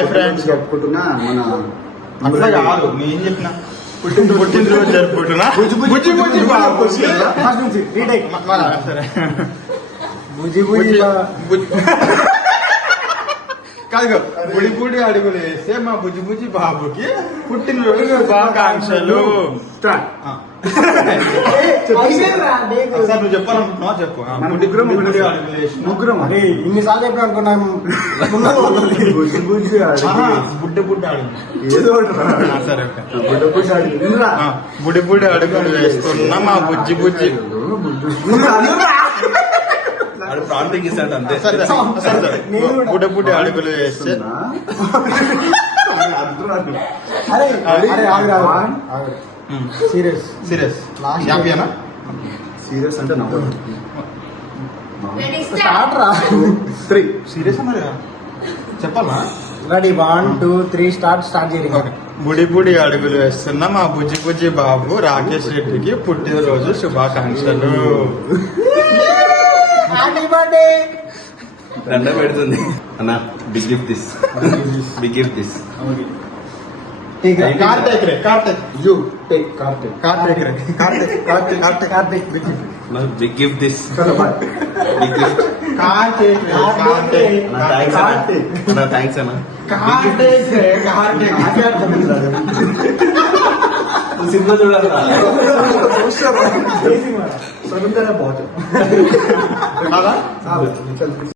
Hi friends జరుపుకుంటున్నా మన అట్లా కాదు నేను ఏం చెప్పిన పుట్టినరోజు జరుపుకుంటున్నా బుజ్జి బుజ్జి బాబు సరే బుజ్జి బుజ్జి కాదు బుడి బుడి అడుగులు వేస్తే మా బుజ్జి బుజ్జి బాబుకి పుట్టినరోజు శుభాకాంక్షలు. నువ్వు చెప్పాలనుకుంటున్నావా చెప్పు. ముగ్గురం ఇన్నిసార్లు చెప్పి అనుకున్నాం. బుడ్డి బుడ్డి అడుగు ఏదో సరే బుడ్డి బుడి అడుగులు వేస్తున్నా మా బుజ్జి బుజ్జి ప్రాంతింగ్ ఇస్తాడు అంతే. బుడ్డ బుడ్డి అడుగులు వేస్తే సీరియస్ సీరియస్ హ్యాపీనా సీరియస్ అంటే Start రా 3 సీరియస్ అన్నారు చెప్పాలా. రెడీ 1 2 3 స్టార్ట్ చేయండి. బుడి బుడి అడుగులు వేస్తున్న మా బుజ్జి బుజ్జి బాబు రాకేష్ రెడ్డికి పుట్టినరోజు శుభాకాంక్షలు. Happy birthday. దండ పెడుతుంది అన్న. Big gift this big gift this. Karthik రే Karthik you take Karthik big gift this big gift. Karthik అన్న థ్యాంక్స్ అన్న. సినిమా చూడాలి సముద్ర బాగుంది.